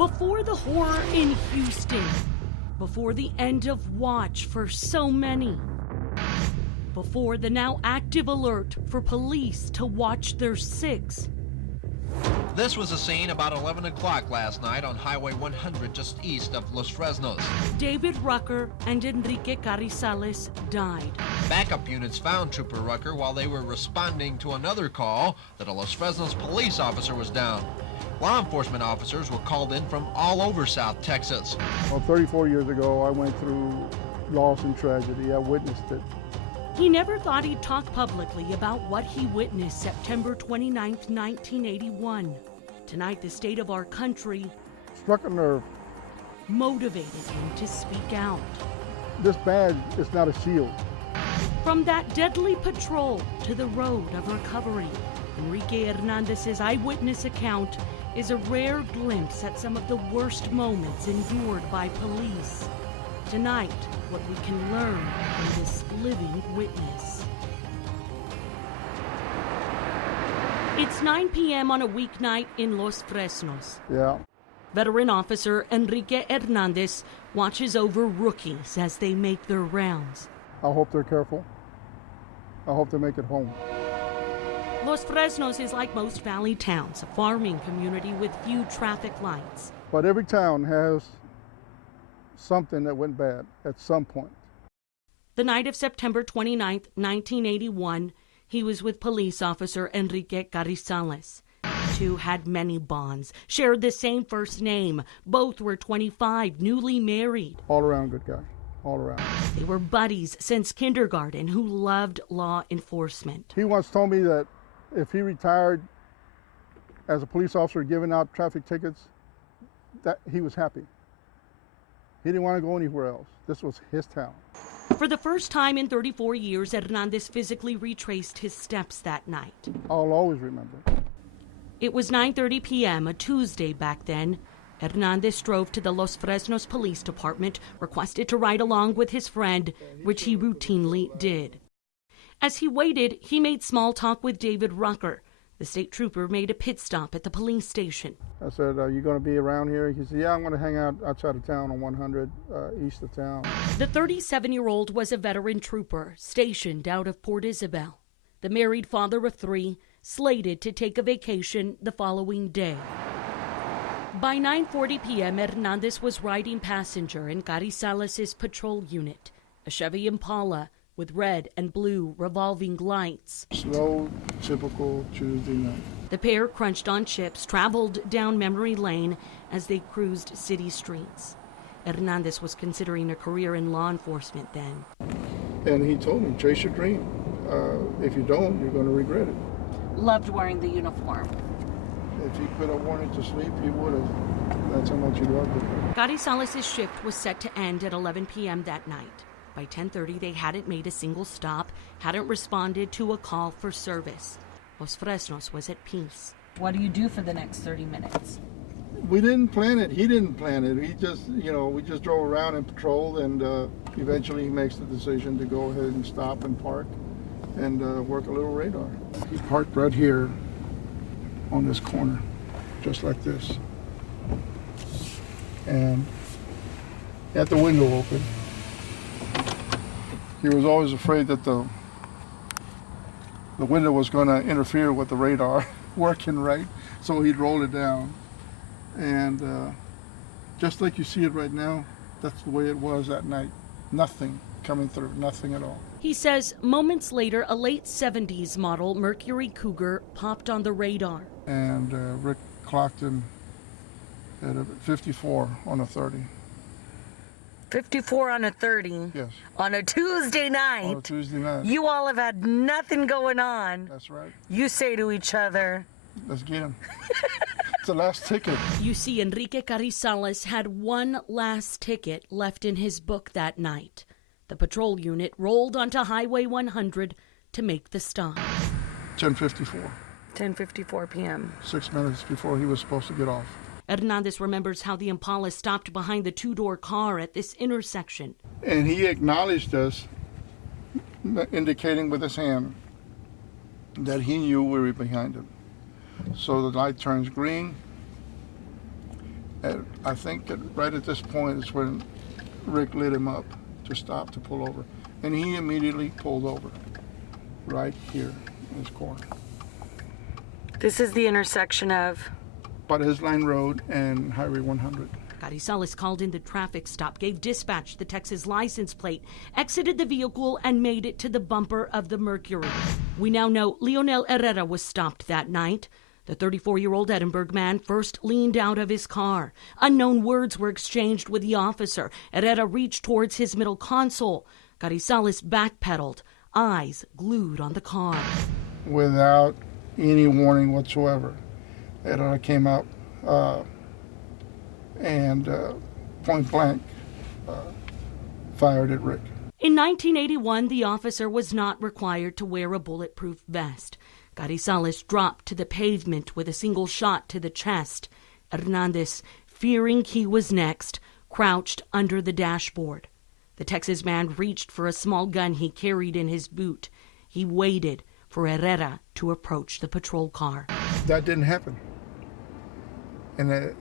Before the horror in Houston, before the end of watch for so many, before the now active alert for police to watch their six. This was a scene about 11 o'clock last night on Highway 100 just east of Los Fresnos. David Rucker and Enrique Carrizales died. Backup units found Trooper Rucker while they were responding to another call that a Los Fresnos police officer was down. Law enforcement officers were called in from all over South Texas. Well, 34 years ago, I went through loss and tragedy. I witnessed it. He never thought he'd talk publicly about what he witnessed September 29, 1981. Tonight, the state of our country Struck a nerve. motivated him to speak out. This badge is not a shield. From that deadly patrol to the road of recovery, Enrique Hernandez's eyewitness account is a rare glimpse at some of the worst moments endured by police. Tonight, what we can learn from this living witness. It's 9 p.m. on a weeknight in Los Fresnos. Yeah. Veteran officer Enrique Hernandez watches over rookies as they make their rounds. I hope they're careful. I hope they make it home. Los Fresnos is like most valley towns, a farming community with few traffic lights. But every town has something that went bad at some point. The night of September 29, 1981, he was with police officer Enrique Carrizales. The two had many bonds, shared the same first name. Both were 25, newly married. All around good guy. All around. They were buddies since kindergarten who loved law enforcement. He once told me that if he retired as a police officer giving out traffic tickets, that he was happy. He didn't want to go anywhere else. This was his town. For the first time in 34 years, Hernandez physically retraced his steps that night. I'll always remember. It was 9:30 p.m., a Tuesday back then. Hernandez drove to the Los Fresnos Police Department, requested to ride along with his friend, which he routinely did. As he waited, he made small talk with David Rucker. The state trooper made a pit stop at the police station. I said, "Are you going to be around here?" He said, "Yeah, I'm going to hang out outside of town on 100 east of town." The 37-year-old was a veteran trooper stationed out of Port Isabel. The married father of three, slated to take a vacation the following day. By 9:40 p.m., Hernandez was riding passenger in Carrizales' patrol unit, a Chevy Impala with red and blue revolving lights. Slow, typical Tuesday night. The pair crunched on chips, traveled down memory lane as they cruised city streets. Hernandez was considering a career in law enforcement then. And he told me, chase your dream. If you don't, you're going to regret it. Loved wearing the uniform. If he could have worn it to sleep, he would have. That's how much he loved it. Carrizales' shift was set to end at 11 p.m. that night. By 10:30, they hadn't made a single stop, hadn't responded to a call for service. Los Fresnos was at peace. What do you do for the next 30 minutes? We didn't plan it. He didn't plan it. He just, we just drove around and patrolled, and eventually he makes the decision to go ahead and stop and park and work a little radar. He parked right here on this corner, just like this. And he had the window open. He was always afraid that the window was going to interfere with the radar working right, so he'd roll it down. And just like you see it right now, that's the way it was that night. Nothing coming through, nothing at all. He says moments later, a late 70s model Mercury Cougar popped on the radar. And Rick clocked him at a 54 on a 30. 54 on a 30? Yes. On a Tuesday night? On a Tuesday night. You all have had nothing going on. That's right. You say to each other, let's get him. It's the last ticket. You see, Enrique Carrizales had one last ticket left in his book that night. The patrol unit rolled onto Highway 100 to make the stop. 10:54. 10:54 p.m. 6 minutes before he was supposed to get off. Hernandez remembers how the Impala stopped behind the two-door car at this intersection. And he acknowledged us, indicating with his hand that he knew we were behind him. So the light turns green, And I think that right at this point is when Rick lit him up to stop, to pull over. And he immediately pulled over right here in this corner. This is the intersection of... His Line Road and Highway 100. Carrizales called in the traffic stop, gave dispatch the Texas license plate, exited the vehicle, and made it to the bumper of the Mercury. We now know Leonel Herrera was stopped that night. The 34-year-old Edinburgh man first leaned out of his car. Unknown words were exchanged with the officer. Herrera reached towards his middle console. Carrizales backpedaled, eyes glued on the car. Without any warning whatsoever, Herrera came out and point blank fired at Rick. In 1981, the officer was not required to wear a bulletproof vest. Carrizales dropped to the pavement with a single shot to the chest. Hernandez, fearing he was next, crouched under the dashboard. The Texas man reached for a small gun he carried in his boot. He waited for Herrera to approach the patrol car. That didn't happen. And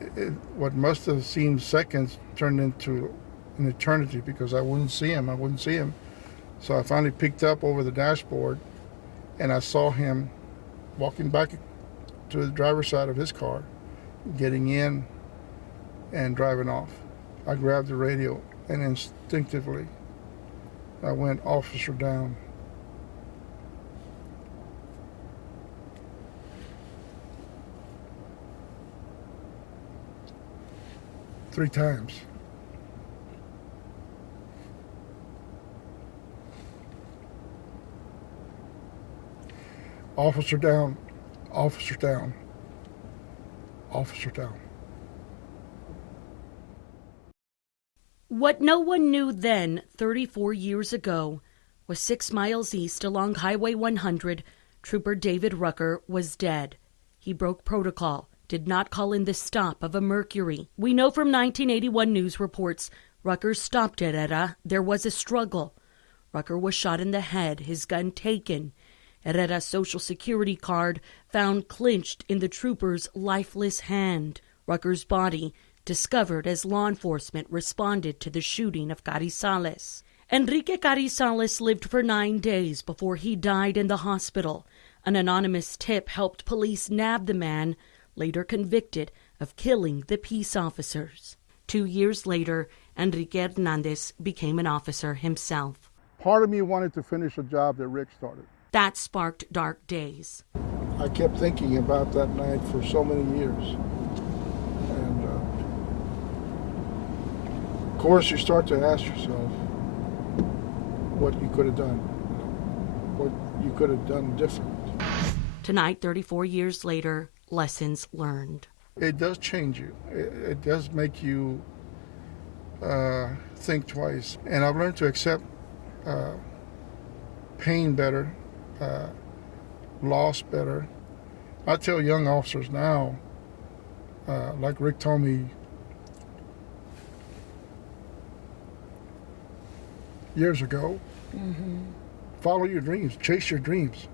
what must have seemed seconds turned into an eternity because I wouldn't see him. So I finally picked up over the dashboard and I saw him walking back to the driver's side of his car, getting in and driving off. I grabbed the radio and instinctively I went, "Officer, down." Three times. "Officer down, officer down, officer down." What no one knew then, 34 years ago, was 6 miles east along Highway 100, Trooper David Rucker was dead. He broke protocol, did not call in the stop of a Mercury. We know from 1981 news reports, Rucker stopped at Herrera. There was a struggle. Rucker was shot in the head, his gun taken. Herrera's Social Security card found clinched in the trooper's lifeless hand. Rucker's body discovered as law enforcement responded to the shooting of Carrizales. Enrique Carrizales lived for 9 days before he died in the hospital. An anonymous tip helped police nab the man, later convicted of killing the peace officers. 2 years later, Enrique Hernandez became an officer himself. Part of me wanted to finish a job that Rick started. That sparked dark days. I kept thinking about that night for so many years. And of course you start to ask yourself what you could have done, what you could have done different. Tonight, 34 years later, lessons learned. It does change you. It does make you think twice. And I've learned to accept pain better, loss better. I tell young officers now, like Rick told me years ago, follow your dreams, chase your dreams.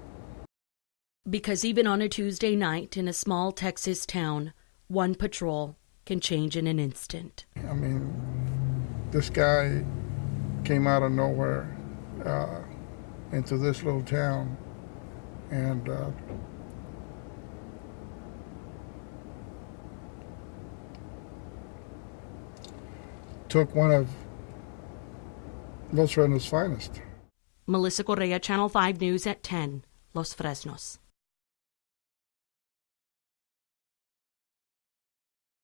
Because even on a Tuesday night in a small Texas town, one patrol can change in an instant. I mean, this guy came out of nowhere into this little town and took one of Los Fresnos' finest. Melissa Correa, Channel 5 News at 10, Los Fresnos.